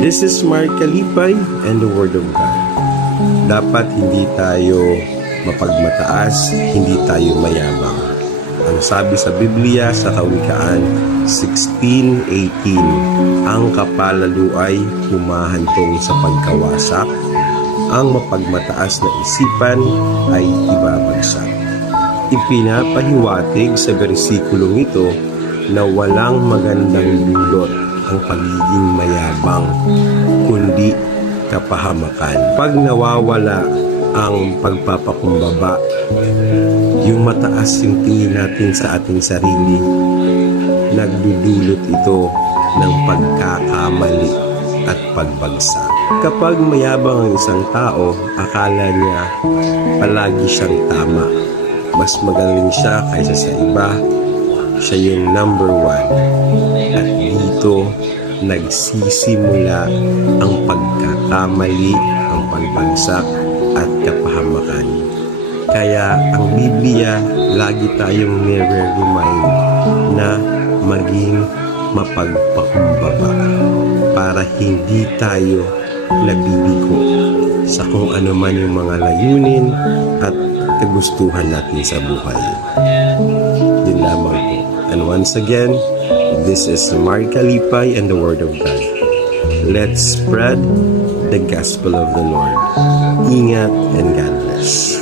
This is Mark Kalipay and the Word of God. Dapat hindi tayo mapagmataas, hindi tayo mayabang. Ang sabi sa Biblia sa Kawikaan 16:18, ang kapalalo ay humahantong sa pagkawasak, ang mapagmataas na isipan ay ibabagsak. Ipinapahiwatig sa bersikulong ito na walang magandang dulot ang pagiging mayabang, kundi kapahamakan. Pag nawawala ang pagpapakumbaba, yung mataas yung tingin natin sa ating sarili, nagdudulot ito ng pagkakamali at pagbagsak. Kapag mayabang ang isang tao, akala niya palagi siyang tama. Mas magaling siya kaysa sa iba. Siya yung number one. At dito, nagsisimula ang pagkakamali, ang pagbagsak at kapahamakan. Kaya ang Biblia, lagi tayong nire-remind na maging mapagpakumbaba para hindi tayo nabibigo sa kung ano man yung mga layunin at kagustuhan natin sa buhay. Yun lamang po. And once again, this is Mark Kalipay and the Word of God. Let's spread the gospel of the Lord. Ingat and God bless.